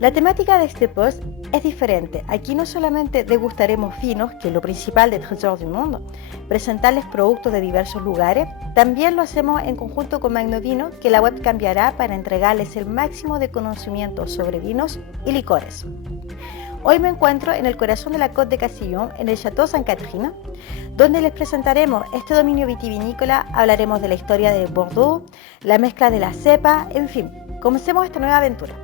La temática de este post es diferente. Aquí no solamente degustaremos vinos, que es lo principal de Trésor du Monde, presentarles productos de diversos lugares, también lo hacemos en conjunto con Magno Vino, que la web cambiará para entregarles el máximo de conocimiento sobre vinos y licores. Hoy me encuentro en el corazón de la Côte de Castillon, en el Château Sainte-Catherine, donde les presentaremos este dominio vitivinícola, hablaremos de la historia de Bordeaux, la mezcla de la cepa, en fin, comencemos esta nueva aventura.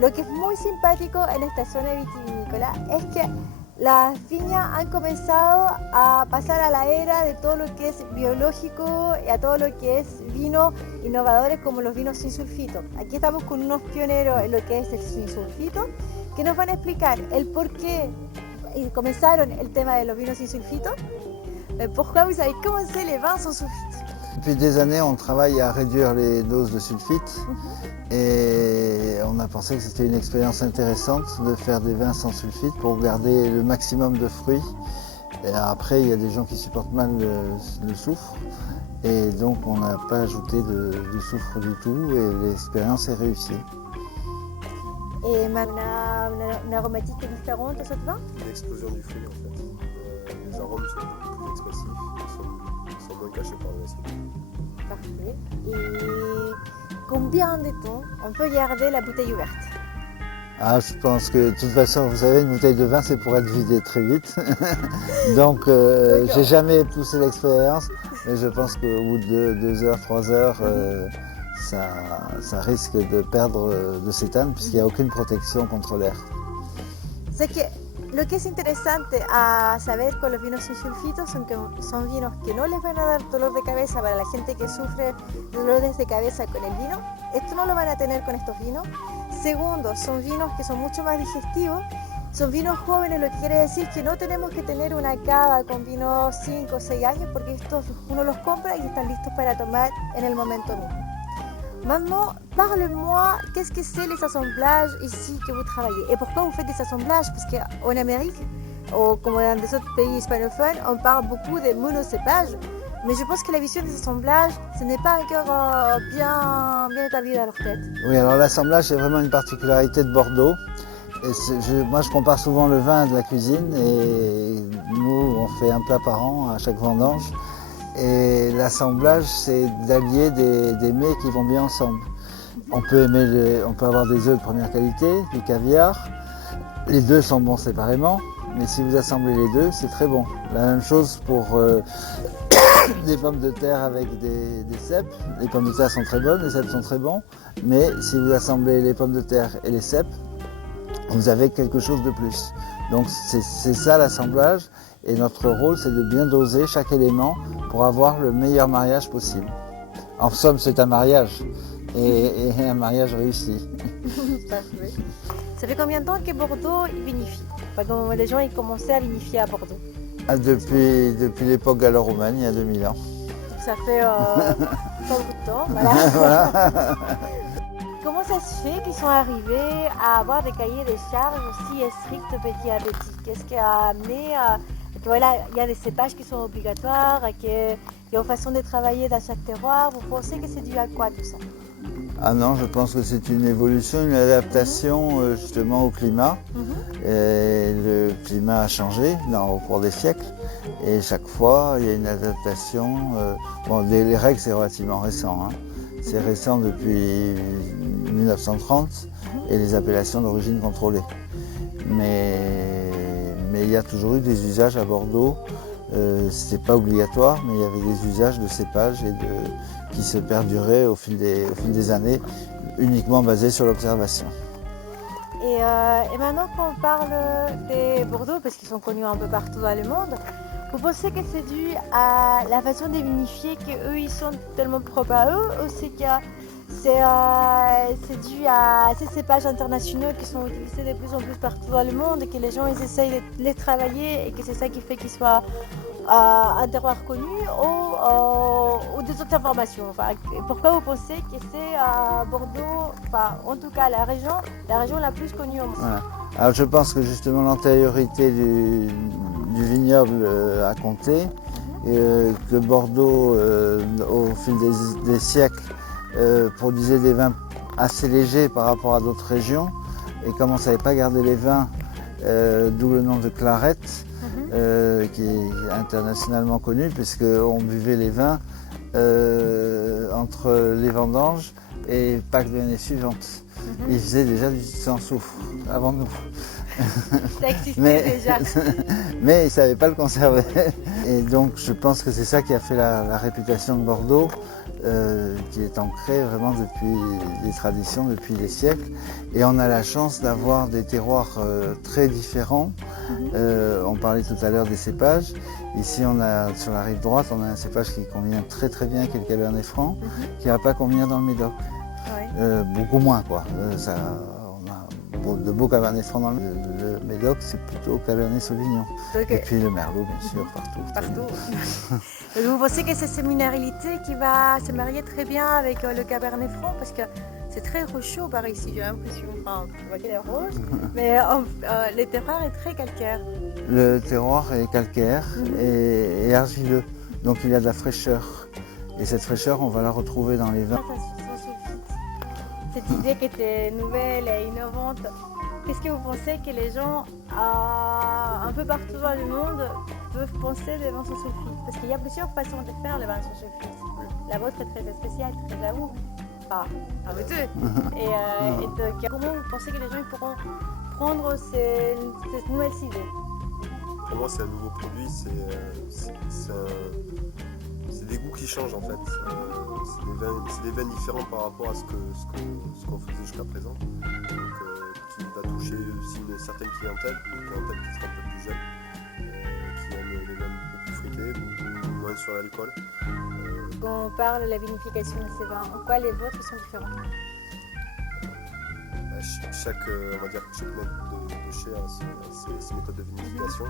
Lo que es muy simpático en esta zona vitivinícola es que las viñas han comenzado a pasar a la era de todo lo que es biológico y a todo lo que es vinos innovadores como los vinos sin sulfito. Aquí estamos con unos pioneros en lo que es el sin sulfito, que nos van a explicar el por qué comenzaron el tema de los vinos sin sulfito. Pourquoi vous avez commencé les vins sans sulfite? Depuis des années, on travaille à réduire les doses de sulfite et on a pensé que c'était une expérience intéressante de faire des vins sans sulfite pour garder le maximum de fruits. Et après, il y a des gens qui supportent mal le soufre et donc on n'a pas ajouté de soufre du tout et l'expérience est réussie. Et une aromatique différente à ce vin? L'explosion du fruit en fait. Les arômes sont beaucoup plus expressifs, ils sont moins cachés par le assiette. Parfait. Et combien de temps on peut garder la bouteille ouverte? Ah, je pense que de toute façon, vous savez, une bouteille de vin, c'est pour être vidée très vite. Donc, j'ai jamais poussé l'expérience, mais je pense qu'au bout de 2 heures, 3 heures, ça risque de perdre de ses tannes puisqu'il n'y a aucune protection contre l'air. Sé que lo que es interesante a saber con los vinos sin sulfitos son que son vinos que no les van a dar dolor de cabeza para la gente que sufre dolores de cabeza con el vino. Esto no lo van a tener con estos vinos. Segundo, son vinos que son mucho más digestivos. Son vinos jóvenes, lo que quiere decir que no tenemos que tener una cava con vinos 5 o 6 años porque estos uno los compra y están listos para tomar en el momento mismo. Maintenant, parle-moi, qu'est-ce que c'est les assemblages ici que vous travaillez? Et pourquoi vous faites des assemblages? Parce qu'en Amérique, ou comme dans des autres pays hispanophones, on parle beaucoup de monocépage. Mais je pense que la vision des assemblages, ce n'est pas encore bien établi dans leur tête. Oui, alors l'assemblage, c'est vraiment une particularité de Bordeaux. Et moi, je compare souvent le vin à de la cuisine et nous, on fait un plat par an à chaque vendange. Et l'assemblage, c'est d'allier des mets qui vont bien ensemble. On peut avoir des œufs de première qualité, du caviar. Les deux sont bons séparément, mais si vous assemblez les deux, c'est très bon. La même chose pour des pommes de terre avec des cèpes. Les pommes de terre sont très bonnes, les cèpes sont très bons. Mais si vous assemblez les pommes de terre et les cèpes, vous avez quelque chose de plus. Donc c'est ça l'assemblage. Et notre rôle, c'est de bien doser chaque élément pour avoir le meilleur mariage possible. En somme, c'est un mariage, et un mariage réussi. Parfait. Ça fait combien de temps que Bordeaux vinifie? Quand les gens ils commençaient à vinifier à Bordeaux? Depuis l'époque gallo-romaine, il y a 2000 ans. Ça fait pas beaucoup de temps, voilà. Voilà. Comment ça se fait qu'ils sont arrivés à avoir des cahiers des charges aussi stricts petit à petit? Qu'est-ce qui a amené à... Voilà, il y a des cépages qui sont obligatoires, qu'il y a une façon de travailler dans chaque terroir. Vous pensez que c'est dû à quoi tout ça? Ah non, je pense que c'est une évolution, une adaptation justement au climat. Et le climat a changé au cours des siècles et chaque fois il y a une adaptation. Les règles c'est relativement récent, hein. C'est récent depuis 1930 et les appellations d'origine contrôlée. Mais il y a toujours eu des usages à Bordeaux. C'était pas obligatoire, mais il y avait des usages de cépages qui se perduraient au fil des années, uniquement basés sur l'observation. Et maintenant qu'on parle des Bordeaux, parce qu'ils sont connus un peu partout dans le monde, vous pensez que c'est dû à la façon de vinifier qu'eux ils sont tellement propres à eux, ou c'est dû à ces cépages internationaux qui sont utilisés de plus en plus partout dans le monde et que les gens ils essayent de les travailler et que c'est ça qui fait qu'ils soient un terroir connu ou des autres informations? Enfin, pourquoi vous pensez que c'est à Bordeaux, enfin, en tout cas la région la plus connue au monde? Voilà. Alors je pense que justement l'antériorité du vignoble a compté, que Bordeaux au fil des siècles produisait des vins assez légers par rapport à d'autres régions Et comme on ne savait pas garder les vins, d'où le nom de clarette, qui est internationalement connu, puisqu'on buvait les vins entre les vendanges et Pâques de l'année suivante. Ils faisaient déjà du sans soufre avant nous. Ça existait déjà. Mais ils ne savaient pas le conserver. Et donc je pense que c'est ça qui a fait la réputation de Bordeaux, qui est ancrée vraiment depuis les traditions, depuis des siècles. Et on a la chance d'avoir des terroirs très différents. On parlait tout à l'heure des cépages. Ici, sur la rive droite, on a un cépage qui convient très très bien, qui est le Cabernet Franc, qui ne va pas convenir dans le Médoc. Beaucoup moins, quoi. On a de beaux Cabernet Franc dans le Médoc, c'est plutôt Cabernet Sauvignon. Et puis le Merlot, bien sûr, partout. Vous pensez que c'est cette minéralité qui va se marier très bien avec le Cabernet Franc, parce que c'est très rocheux par ici, j'ai l'impression. Enfin, on voit qu'il est rose, mais le terroir est très calcaire. Le terroir est calcaire et argileux, donc il y a de la fraîcheur. Et cette fraîcheur, on va la retrouver dans les vins. Cette idée qui était nouvelle et innovante, qu'est-ce que vous pensez que les gens un peu partout dans le monde peuvent penser des vins sans sulfite? Parce qu'il y a plusieurs façons de faire le vin sans sulfite. La vôtre est très spéciale, très à vous. Enfin, à vous deux. Et donc, comment vous pensez que les gens pourront prendre cette nouvelle idée? Pour moi, c'est un nouveau produit, c'est des goûts qui changent en fait. C'est des vins différents par rapport à ce qu'on faisait jusqu'à présent. Donc, qui va toucher aussi une certaine clientèle qui sera un peu plus jeune, qui aime les vins beaucoup plus fruités, beaucoup moins sur l'alcool. Quand on parle de la vinification de ces vins, en quoi les vôtres sont différents? Chaque maître de chez a ses méthodes de vinification.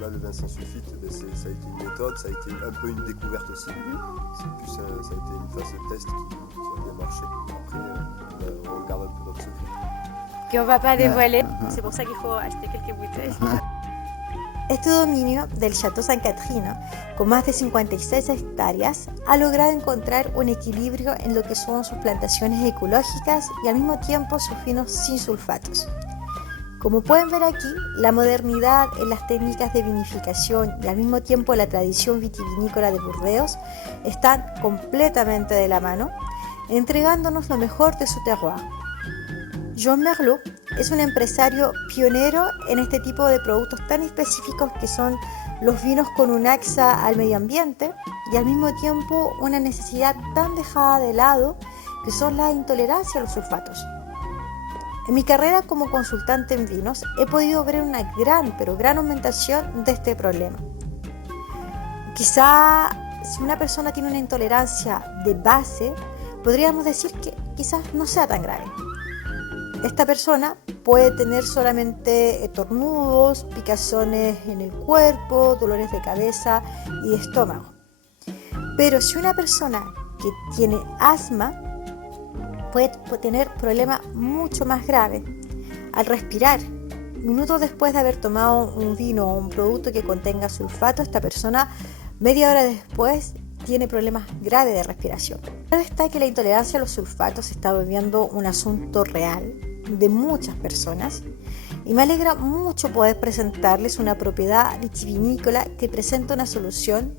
Là, le vin sans sulfite, ça a été une méthode, ça a été un peu une découverte aussi. Ça a été une phase de test qui a bien marché. Après, on garde un peu notre secret. Qu'on ne va pas dévoiler, c'est pour ça qu'il faut acheter quelques bouteilles. Este dominio del Chateau San Catrina, con más de 56 hectáreas, ha logrado encontrar un equilibrio en lo que son sus plantaciones ecológicas y al mismo tiempo sus vinos sin sulfatos. Como pueden ver aquí, la modernidad en las técnicas de vinificación y al mismo tiempo la tradición vitivinícola de Burdeos están completamente de la mano, entregándonos lo mejor de su terroir. Joan Merlot es un empresario pionero en este tipo de productos tan específicos que son los vinos con un axa al medio ambiente y al mismo tiempo una necesidad tan dejada de lado que son la intolerancia a los sulfatos. En mi carrera como consultante en vinos he podido ver una gran aumentación de este problema. Quizá si una persona tiene una intolerancia de base, podríamos decir que quizás no sea tan grave. Esta persona puede tener solamente estornudos, picazones en el cuerpo, dolores de cabeza y de estómago. Pero si una persona que tiene asma puede tener problemas mucho más graves. Al respirar, minutos después de haber tomado un vino o un producto que contenga sulfato, esta persona media hora después tiene problemas graves de respiración. Claro está que la intolerancia a los sulfatos se está volviendo un asunto real de muchas personas y me alegra mucho poder presentarles una propiedad vitivinícola que presenta una solución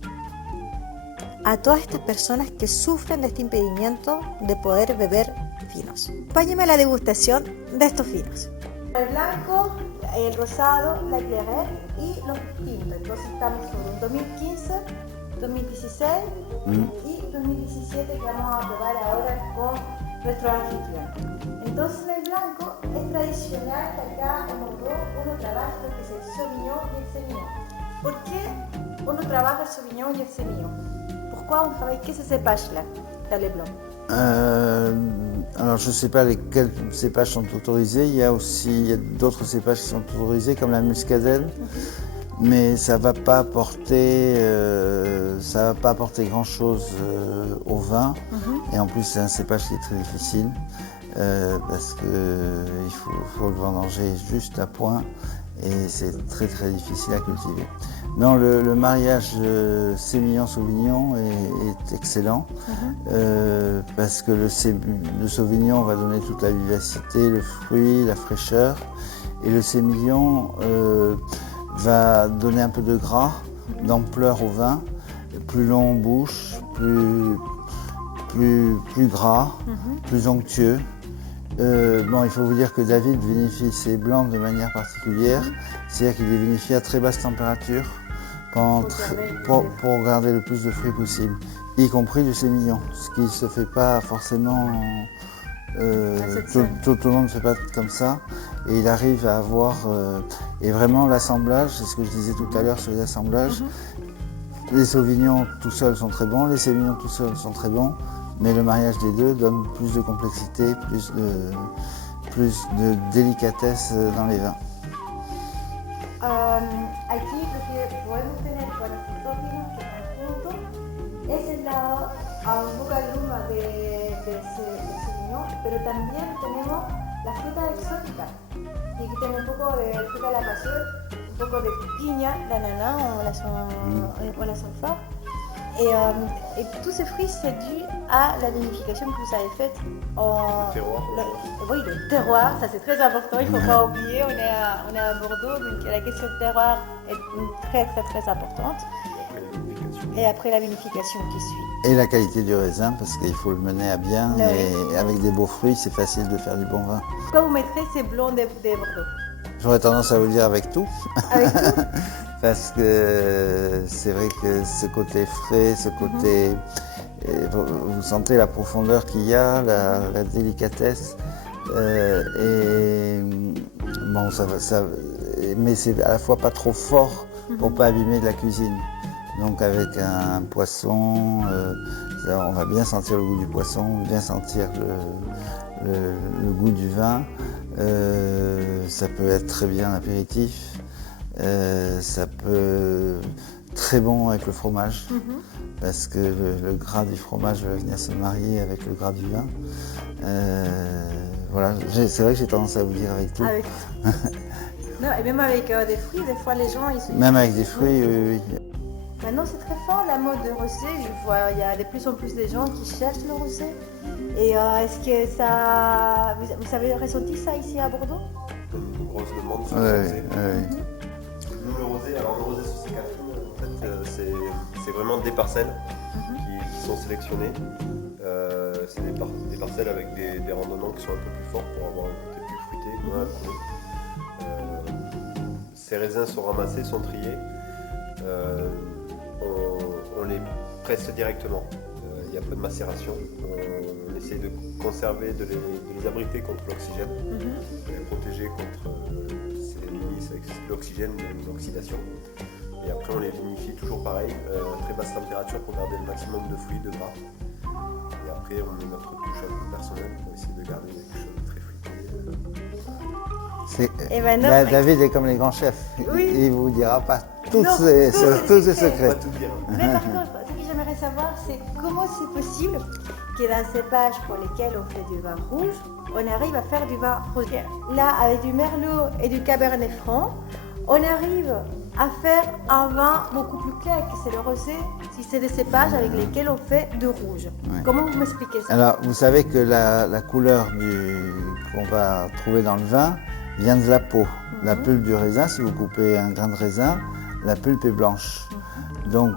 a todas estas personas que sufren de este impedimento de poder beber vinos. Acompáñenme a la degustación de estos vinos. El blanco, el rosado, la claret y los tintos. Entonces estamos sobre un 2015, 2016 y 2017 que vamos a probar ahora con nuestro anfitrión. Entonces el blanco es tradicional que acá en Bordeaux uno trabaja lo que es el Sauvignon y el Semillon. ¿Por qué uno trabaja el Sauvignon y el Semillon? Pourquoi on travaille que ces cépages-là, dans les blancs? Alors je ne sais pas lesquels cépages sont autorisés, il y a d'autres cépages qui sont autorisés comme la muscadelle, mais ça ne va pas apporter grand-chose au vin, et en plus c'est un cépage qui est très difficile, parce qu'il faut le vendanger juste à point, et c'est très très difficile à cultiver. Non, le mariage Sémillon-Sauvignon est excellent parce que le Sauvignon va donner toute la vivacité, le fruit, la fraîcheur, et le Sémillon va donner un peu de gras, d'ampleur au vin, plus long en bouche, plus gras, plus onctueux. Il faut vous dire que David vinifie ses blancs de manière particulière, c'est-à-dire qu'il les vinifie à très basse température pour garder le plus de fruits possible, y compris du sémillon, ce qui ne se fait pas forcément, tout le monde ne fait pas comme ça, et il arrive à avoir, et vraiment l'assemblage, c'est ce que je disais tout à l'heure sur les assemblages, les sauvignons tout seuls sont très bons, les sémillons tout seuls sont très bons, mais le mariage des deux donne plus de complexité, plus de délicatesse dans les vins. Aquí lo que podemos tener con estos dos vinos que están juntos es un poco el aroma de Sauvignon, pero también tenemos la fruta exótica. Y aquí tenemos un poco de fruta de la pasión, un poco de piña, l'ananas ou la sulfure. Et tous ces fruits, c'est dû à la vinification que vous avez faite en terroir. Oui, le terroir, ça c'est très important, il ne faut pas oublier, on est à Bordeaux, donc la question de terroir est très importante. Et après la vinification qui suit. Et la qualité du raisin, parce qu'il faut le mener à bien, et avec des beaux fruits, c'est facile de faire du bon vin. Pourquoi vous mettrez ces blancs de Bordeaux? J'aurais tendance à vous dire avec tout. Avec tout? Parce que c'est vrai que ce côté frais, ce côté... Vous sentez la profondeur qu'il y a, la délicatesse. Mais c'est à la fois pas trop fort pour pas abîmer de la cuisine. Donc avec un poisson, on va bien sentir le goût du poisson, bien sentir le goût du vin. Ça peut être très bien apéritif. Ça peut très bon avec le fromage, parce que le gras du fromage va venir se marier avec le gras du vin. Voilà, c'est vrai que j'ai tendance à vous dire avec tout. Avec... Non, et même avec des fruits, des fois les gens... Même avec des fruits, oui. Maintenant c'est très fort la mode de rosé, je vois il y a de plus en plus de gens qui cherchent le rosé. Et est-ce que ça... Vous avez ressenti ça ici à Bordeaux? Une grosse demande sur le rosé. Oui. Le rosé sur ces cafés, en fait, c'est vraiment des parcelles qui sont sélectionnées. C'est des parcelles avec des rendements qui sont un peu plus forts pour avoir un côté plus fruité, moins alcoolé. Ces raisins sont ramassés, sont triés. On les presse directement. Il y a peu de macération. On essaye de conserver, de les abriter contre l'oxygène, de les protéger contre l'oxygène de l'oxydation. Et après on les vinifie toujours pareil, à très basse température pour garder le maximum de fruits, de gras. Et après on met notre touche un peu personnelle pour essayer de garder quelque chose de très fruité. David est comme les grands chefs, il ne vous dira pas tous ses secrets. Pas tout dire. Mais par contre, ce que j'aimerais savoir, c'est comment c'est possible que dans ces cépages pour lesquels on fait du vin rouge, on arrive à faire du vin rouge. Là, avec du merlot et du cabernet franc, on arrive à faire un vin beaucoup plus clair que c'est le rosé, si c'est des cépages avec lesquels on fait du rouge. Ouais. Comment vous m'expliquez ça? Alors, vous savez que la couleur qu'on va trouver dans le vin vient de la peau. La pulpe du raisin, si vous coupez un grain de raisin, la pulpe est blanche. Donc,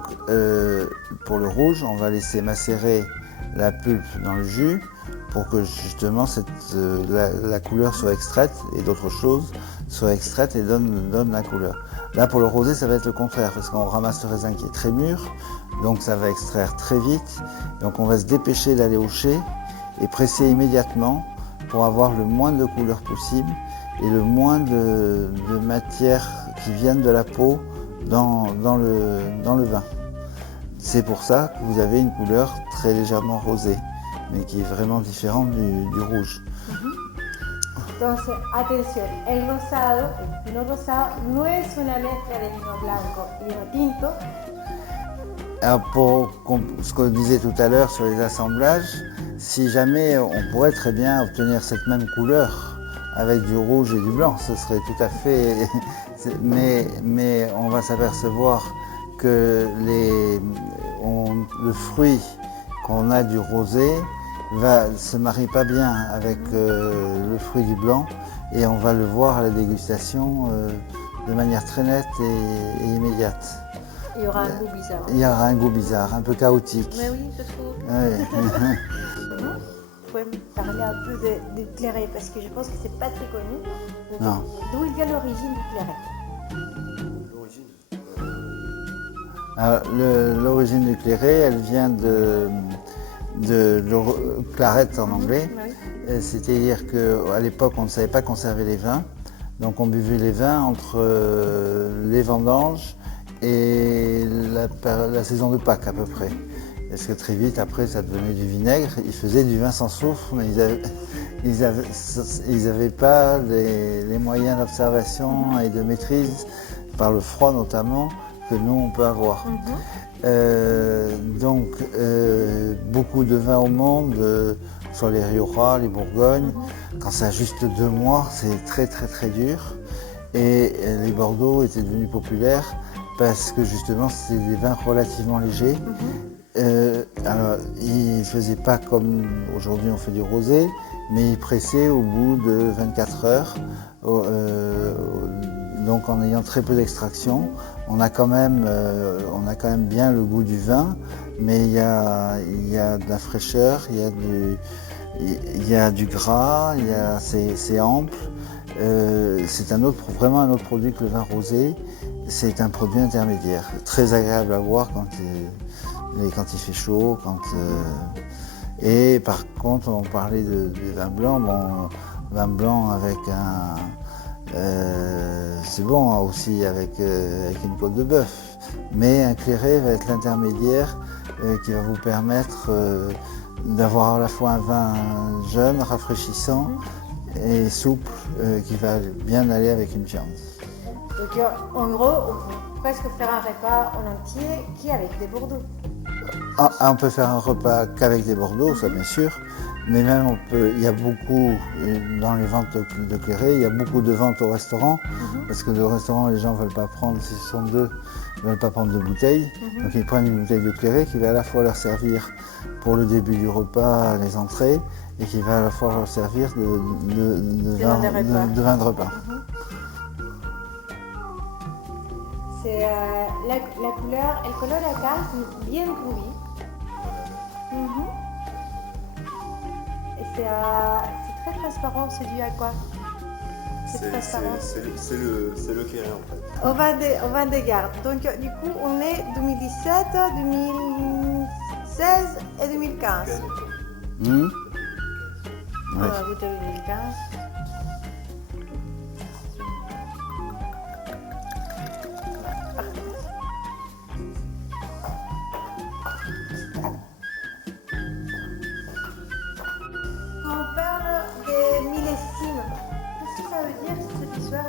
pour le rouge, on va laisser macérer la pulpe dans le jus pour que justement la couleur soit extraite et d'autres choses soient extraites et donnent la couleur. Là, pour le rosé, ça va être le contraire parce qu'on ramasse le raisin qui est très mûr, donc ça va extraire très vite. Donc, on va se dépêcher d'aller au chai et presser immédiatement pour avoir le moins de couleur possible et le moins de matière qui viennent de la peau dans le vin. C'est pour ça que vous avez une couleur très légèrement rosée, mais qui est vraiment différente du rouge. Entonces, atención, el vino rosado no es una mezcla de vino blanco y vino tinto. Alors pour ce qu'on disait tout à l'heure sur les assemblages, si jamais on pourrait très bien obtenir cette même couleur avec du rouge et du blanc. Ce serait tout à fait... mais on va s'apercevoir que le fruit qu'on a du rosé se marie pas bien avec le fruit du blanc, et on va le voir à la dégustation de manière très nette et immédiate. Il y aura un goût bizarre. Il y aura un goût bizarre, un peu chaotique. Mais oui, je trouve. Oui. Vous pouvez me parler un peu du claret, parce que je pense que c'est pas très connu. Non. D'où il vient l'origine du claret? L'origine. L'origine du claret, elle vient de claret en anglais. Oui. C'est-à-dire qu'à l'époque, on ne savait pas conserver les vins. Donc on buvait les vins entre les vendanges et la saison de Pâques à peu près. Parce que très vite, après, ça devenait du vinaigre. Ils faisaient du vin sans soufre, mais ils n'avaient pas les moyens d'observation et de maîtrise, par le froid notamment, que nous, on peut avoir. Donc, beaucoup de vins au monde, soit les Rioja, les Bourgognes, quand ça a juste 2 mois, c'est très très très dur. Et les Bordeaux étaient devenus populaires parce que justement, c'était des vins relativement légers. Alors, ils ne faisaient pas comme aujourd'hui on fait du rosé, mais ils pressaient au bout de 24 heures. Donc en ayant très peu d'extraction, on a quand même bien le goût du vin, mais il y a de la fraîcheur, il y a du gras, c'est ample. C'est vraiment un autre produit que le vin rosé. C'est un produit intermédiaire, très agréable à boire quand il fait chaud. Et par contre, on parlait du vin blanc. Bon, vin blanc avec c'est bon aussi avec une côte de bœuf. Mais un claret va être l'intermédiaire qui va vous permettre d'avoir à la fois un vin jeune, rafraîchissant et souple, qui va bien aller avec une viande. Donc en gros, on peut presque faire un repas en entier qu'avec des Bordeaux. On peut faire un repas qu'avec des Bordeaux, ça bien sûr, mais même il y a beaucoup, dans les ventes de claret, il y a beaucoup de ventes au restaurant, parce que le restaurant, les gens ne veulent pas prendre, s'ils sont 2, ils ne veulent pas prendre de bouteilles, donc ils prennent une bouteille de claret qui va à la fois leur servir pour le début du repas, les entrées, et qui va à la fois leur servir de vin de repas. C'est la couleur, elle colore la carte bien rouille. Et c'est très transparent, c'est dû à quoi? C'est transparent. C'est le claret en fait. Au vin de garde. Donc du coup, on est 2017, 2016 et 2015. On va goûter 2015.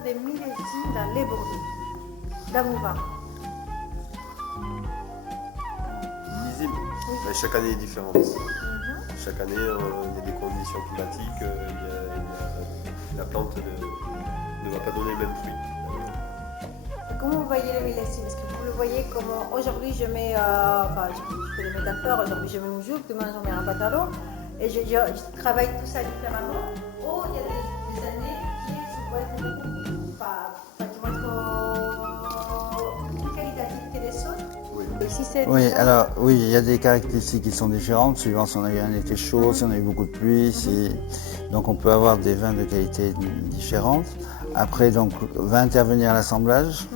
Des millésimes dans les Bordeaux, dans mon vin. Millésime. Mais chaque année est différente. Chaque année, il y a des conditions climatiques, la plante ne va pas donner le même fruit. Comment vous voyez le millésime? Est-ce que vous le voyez comme aujourd'hui je mets, je fais des métaphores, aujourd'hui je mets une jupe, demain je mets un pantalon, et je travaille tout ça différemment, ou il y a des années qui vont être beaucoup plus qualitatives que les autres? Oui, alors oui, il y a des caractéristiques qui sont différentes suivant si on a eu un été chaud, si on a eu beaucoup de pluie, donc on peut avoir des vins de qualité différente. Après, donc, va intervenir l'assemblage.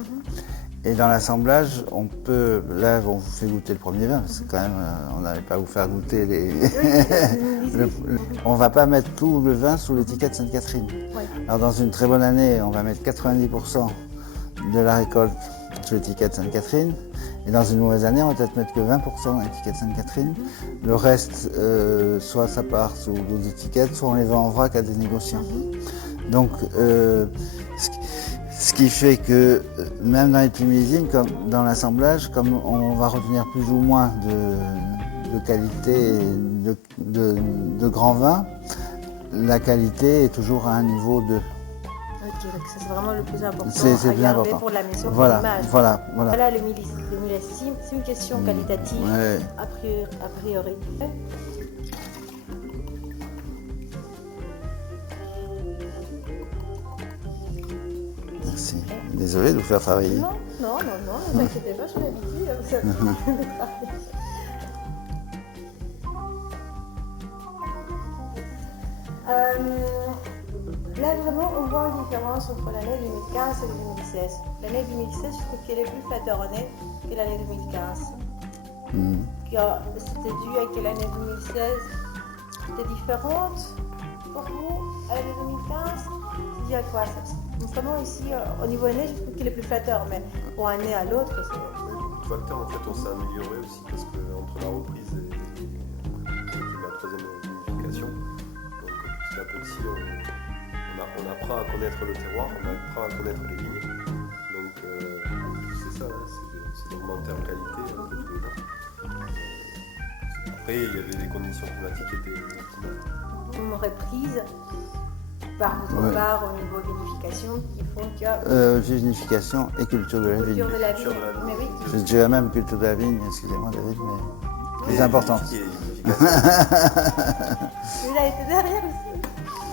Et dans l'assemblage, là, on vous fait goûter le premier vin, parce que quand même, on n'allait pas vous faire goûter on ne va pas mettre tout le vin sous l'étiquette Sainte-Catherine. Alors dans une très bonne année, on va mettre 90% de la récolte sous l'étiquette Sainte-Catherine. Et dans une mauvaise année, on va peut-être mettre que 20% l'étiquette Sainte-Catherine. Le reste, soit ça part sous d'autres étiquettes, soit on les vend en vrac à des négociants. Donc, ce qui fait que même dans les petits millésimes, comme dans l'assemblage, comme on va retenir plus ou moins de qualité de grands vins, la qualité est toujours à un niveau 2. Ok, donc ça c'est vraiment le plus important C'est à bien garder important. pour la maison, pour Voilà, l'image. voilà. Voilà le millésime, c'est une question qualitative Ouais. a priori. Merci. Désolé de vous faire travailler. Non, ne vous inquiétez pas, je suis habituée. Vous savez. Là, vraiment, on voit une différence entre l'année 2015 et 2016. L'année 2016, je trouve qu'elle est plus flatteronnée que l'année 2015. C'était dû à que l'année 2016 était différente pour vous à l'année 2015. C'est dû à quoi ça? Notamment ici, au niveau année, je trouve qu'elle est plus flatteur, mais pour un année à l'autre, c'est... Tout facteur, en fait, on s'est amélioré aussi parce que entre la reprise et la troisième vinification, donc petit à petit, on apprend à connaître le terroir, on apprend à connaître les vignes. Donc c'est ça, hein, c'est d'augmenter en qualité un peu tous les ans. Après, il y avait des conditions climatiques qui étaient optimales. Une reprise par votre part au niveau vinification qui font que... Vinification et culture de la vigne. Culture de la vigne, mais oui. Je dirais même culture de la vigne, excusez-moi David, mais plus important. Celui-là était derrière aussi.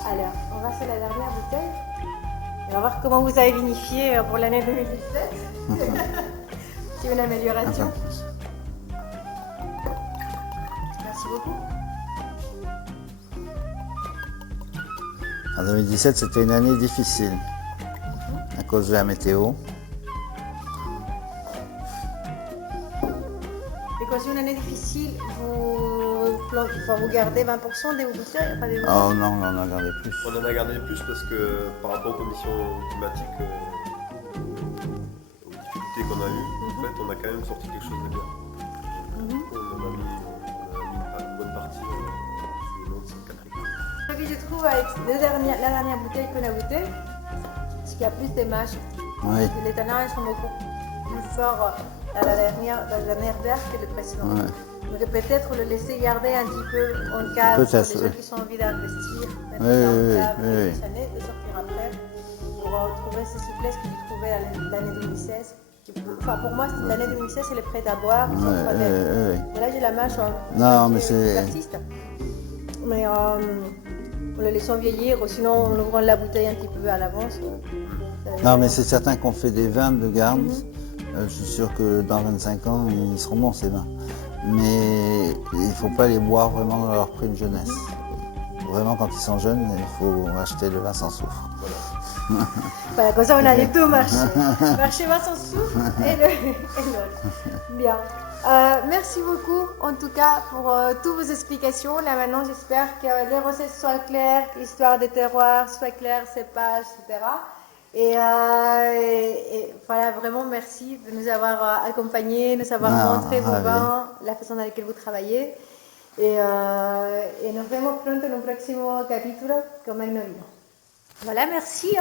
Alors, on va sur la dernière bouteille. On va voir comment vous avez vinifié pour l'année 2017. C'est une amélioration. Merci beaucoup. En 2017, c'était une année difficile à cause de la météo. Et quand c'est une année difficile, vous gardez 20% de vos bouteilles, pas des bouteilles. Oh non, on en a gardé plus. On en a gardé plus parce que par rapport aux conditions climatiques, aux difficultés qu'on a eues, en fait, on a quand même sorti quelque chose de bien. On a mis une bonne partie sous le nom de cette quatrième. Je trouve avec la dernière bouteille qu'on a goûtée, parce qu'il y a plus de mâches. Oui. Les tanins sont beaucoup plus forts à la dernière verre que le précédent. Ouais. Donc peut-être le laisser garder un petit peu en cave pour les gens qui ont envie d'investir, mettre ça en cave quelques années, de sortir après pour retrouver ces souplesses que j'ai trouvées l'année 2016. Enfin pour moi l'année 2016 elle est prête à boire. Là j'ai la mâche persiste. Mais en le laissant vieillir ou sinon en ouvrant la bouteille un petit peu à l'avance. Non mais c'est certain qu'on fait des vins de garde. Je suis sûr que dans 25 ans ils seront bons ces vins. Mais il ne faut pas les boire vraiment dans leur prime jeunesse. Vraiment quand ils sont jeunes, il faut acheter le vin sans soufre. Voilà, comme ça on a les deux marchés. Marché vin sans soufre et l'autre. Bien. Merci beaucoup en tout cas pour toutes vos explications. Là maintenant j'espère que les recettes soient claires, que l'histoire des terroirs soit claire, cépages, etc. Et voilà, vraiment merci de nous avoir accompagnés, de nous avoir montré vos vins, la façon dans laquelle vous travaillez. Et nos vemos pronto en un próximo capítulo con Magno Vino. Voilà, merci.